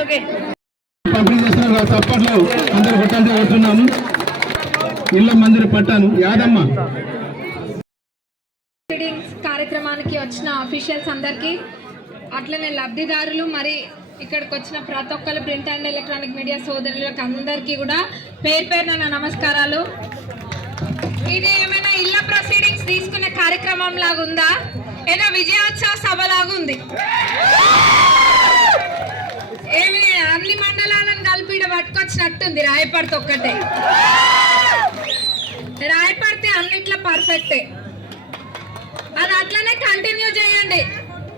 పంపిణీ చేస్తున్నారు తప్పట్లో అందరు కొట్టాలంటే కొడుతున్నాము. ఇళ్ళ మందిరి పట్టాను యాదమ్మ కార్యక్రమానికి వచ్చిన అఫీషియల్స్ అందరికీ, అట్లనే లబ్ధిదారులు, మరి ఇక్కడికి వచ్చిన ప్రతి ఒక్కరు ప్రింట్ అండ్ ఎలక్ట్రానిక్ మీడియా సోదరులకు అందరికీ కూడా పేరు పేరున నా నమస్కారాలు. ఇది ఏమైనా ఇళ్ళ ప్రొసీడింగ్స్ తీసుకునే కార్యక్రమం లాగా ఉందా? ఏదో విజయోత్సవ సభ లాగా ఉంది. ఏమి అన్ని మండలాలను కలిపి పట్టుకొచ్చినట్టుంది. రాయపడితే ఒక్కటే, రాయపడితే అన్నిట్లో పర్ఫెక్టే. అది అట్లనే కంటిన్యూ చేయండి.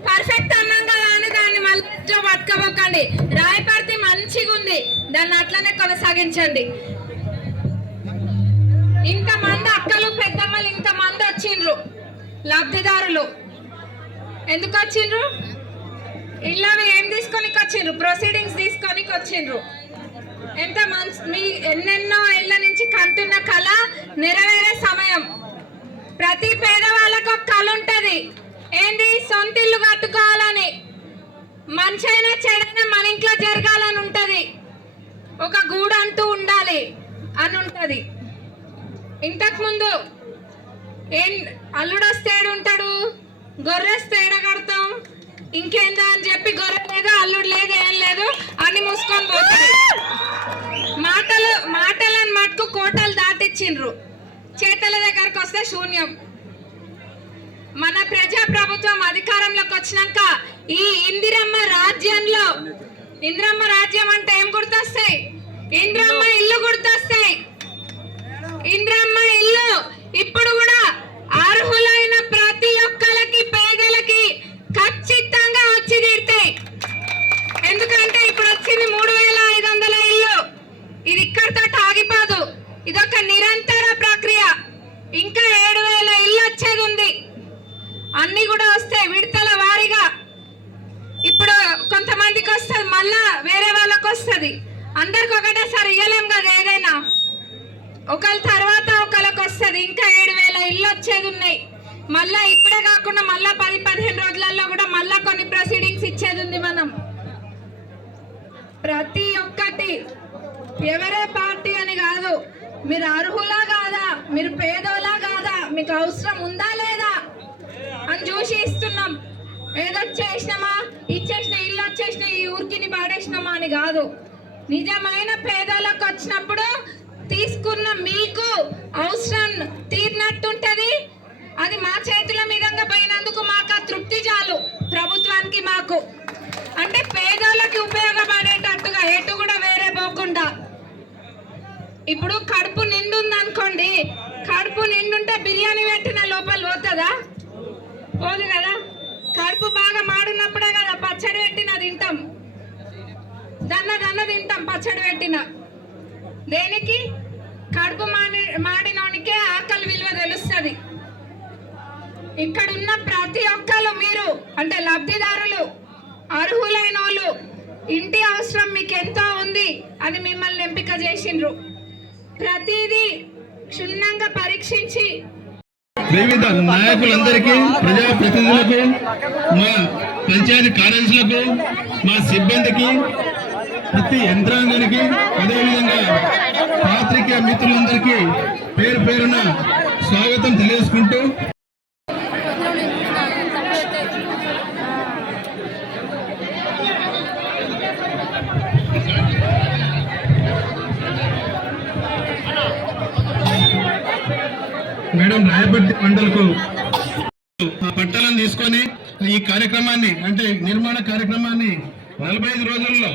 పర్ఫెక్ట్ అన్నాం కదా అని దాన్ని మళ్ళీ పట్టుకోబోకండి. రాయపడితే మంచిగా ఉంది, దాన్ని అట్లనే కొనసాగించండి. ఇంతమంది అక్కలు పెద్దమ్మలు ఇంతమంది వచ్చిండ్రు లబ్ధిదారులు. ఎందుకు వచ్చిండ్రు? ఇళ్ళవి ఏం తీసుకొని వచ్చిండ్రు? ప్రొసీడింగ్స్ తీసుకొని వచ్చిండ్రు. ఎంత మీ ఎన్నెన్నో ఏళ్ళ నుంచి కంటున్న కళ నెరవేరే సమయం. ప్రతి పేదవాళ్ళకు ఒక కళ ఉంటది. ఏంది? సొంత ఇల్లు కట్టుకోవాలని. మంచి అయినా చెడైనా మన ఇంట్లో జరగాలని ఉంటది. ఒక గూడు అంటూ ఉండాలి అని ఉంటది. ఇంతకు ముందు అల్లుడు వస్తే ఏడుంటాడు, గొర్రెస్తే ఏడ కడతాం, ఇంకేందా అని చెప్పి గొర్రె లేదు, అల్లుడు లేదు, ఏం లేదు అని మూసుకొని పోతుంది. మాటలను మటుకు కోటలు దాటిచ్చిండ్రు. చేతల దగ్గరకు వస్తే శూన్యం. మన ప్రజా ప్రభుత్వం అధికారంలోకి వచ్చినాక ఈ ఇందిరమ్మ రాజ్యంలో, ఇందిరమ్మ రాజ్యం అంటే ఏం గుర్తొస్తాయి? ఇందిరమ్మ ఇల్లు గుర్తొస్తాయి. ఇందిరమ్మ ఇల్లు ఇప్పుడు కూడా అర్హులైన ప్రతి ఒక్కరికి, పేదలకి ఖచ్చితంగా వచ్చి తీరుతాయి. ఎందుకంటే ఇప్పుడు వచ్చింది 3500 ఇల్లు. ఇది ఇక్కడితో ఆగిపోదు. ఇదొక నిరంతర ప్రక్రియ. ఇంకా 7000 ఇల్లు వచ్చేది ఉంది. అన్ని కూడా వస్తాయి విడతల వారీగా. ఇప్పుడు కొంతమందికి వస్తుంది, మళ్ళా వేరే వాళ్ళకి వస్తుంది. అందరికి ఒకటేసారి ఇయ్యలేం కదా. ఏదైనా ఒకళ్ళ తర్వాత ఒకళ్ళకి వస్తుంది. ఇంకా 7000 ఇల్లు వచ్చేది ఉన్నాయి. మళ్ళా ఇప్పుడే కాకుండా మళ్ళా 10-15 రోజులలో కూడా మళ్ళా కొన్ని ప్రొసీడింగ్స్ ఇచ్చేది ఉంది. మనం ప్రతి ఒక్కటి ఎవరే పార్టీ అని కాదు, మీరు అర్హులా కాదా, మీరు పేదోలా కాదా, మీకు అవసరం ఉందా లేదా అని చూసి ఇస్తున్నాం. ఏదో చేసినామా, ఇచ్చేసిన ఇల్లు వచ్చేసిన ఈ ఊరికి పాడేసినామా అని కాదు. నిజమైన పేదోళ్ళకి వచ్చినప్పుడు తీసుకున్న మీకు అవసరం తీరినట్టుంటది. అది మా చేతుల మీదంగా పోయినందుకు మాకు ఆ తృప్తి చాలు. ప్రభుత్వానికి మాకు అంటే పేదోళ్ళకి ఉపయోగపడేటట్టుగా ఎటు కూడా వేరే పోకుండా. ఇప్పుడు కడుపు నిండుంది అనుకోండి, కడుపు నిండుంటే బిర్యానీ పెట్టిన లోపల పోతుందా? పోదు కదా. కడుపు బాగా మాడినప్పుడే కదా పచ్చడి పెట్టిన తింటాం, దన్న తింటాం పచ్చడి పెట్టిన. దేనికి? కడుపు మాడినోనికే ఆకలి విలువ తెలుస్తుంది. ఇక్కడున్న ప్రతి ఒక్కరు మీరు అంటే లబ్ధిదారులు, అర్హులైన వాళ్ళు, ఇంటి అవసరం మీకు ఎంతో ఉంది అని మిమ్మల్ని ఎంపిక చేసిండ్రు. ప్రతిదీ క్షుణ్ణంగా పరీక్షించి వివిధ నాయకులందరికీ, ప్రజాప్రతినిధులకు, మా పంచాయతీ కార్యదర్శులకు, మా సిబ్బందికి, ప్రతి యంత్రాంగానికి, అదేవిధంగా పాత్రికేయ మిత్రులందరికీ పేరు పేరున స్వాగతం తెలియజేసుకుంటూ మేడం రాయపర్తి మండలకు పట్టాలను తీసుకొని ఈ కార్యక్రమాన్ని అంటే నిర్మాణ కార్యక్రమాన్ని 45 రోజుల్లో